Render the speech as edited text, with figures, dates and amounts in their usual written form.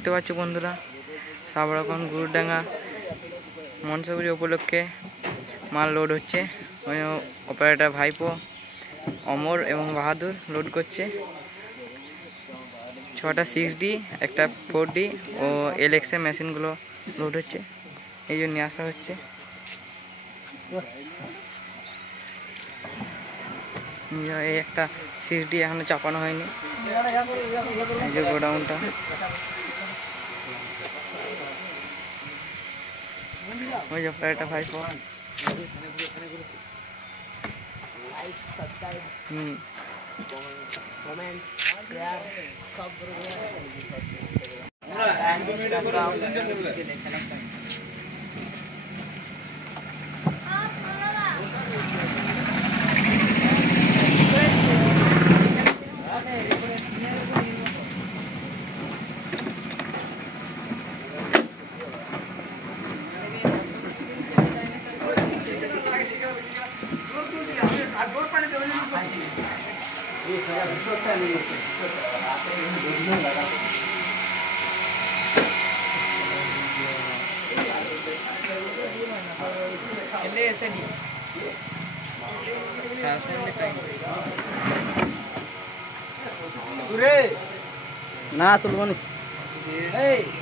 দেখতে পাচ্ছ বন্ধুরা, সাবরকম গুরুডাঙ্গা মনসাপুজো উপলক্ষে মাল লোড হচ্ছে। অপারেটর ভাইপো অমর এবং বাহাদুর লোড করছে। 6টা 6D, একটা 4D ও LX মেশিনগুলো লোড হচ্ছে, এই জন্য নিয়ে আসা হচ্ছে। এই একটা 6D এখনো চাপানো হয়নি, এই যে গোডাউনটা। ওই যে অপারেটর ভাইপো। ना तुलबो नहीं।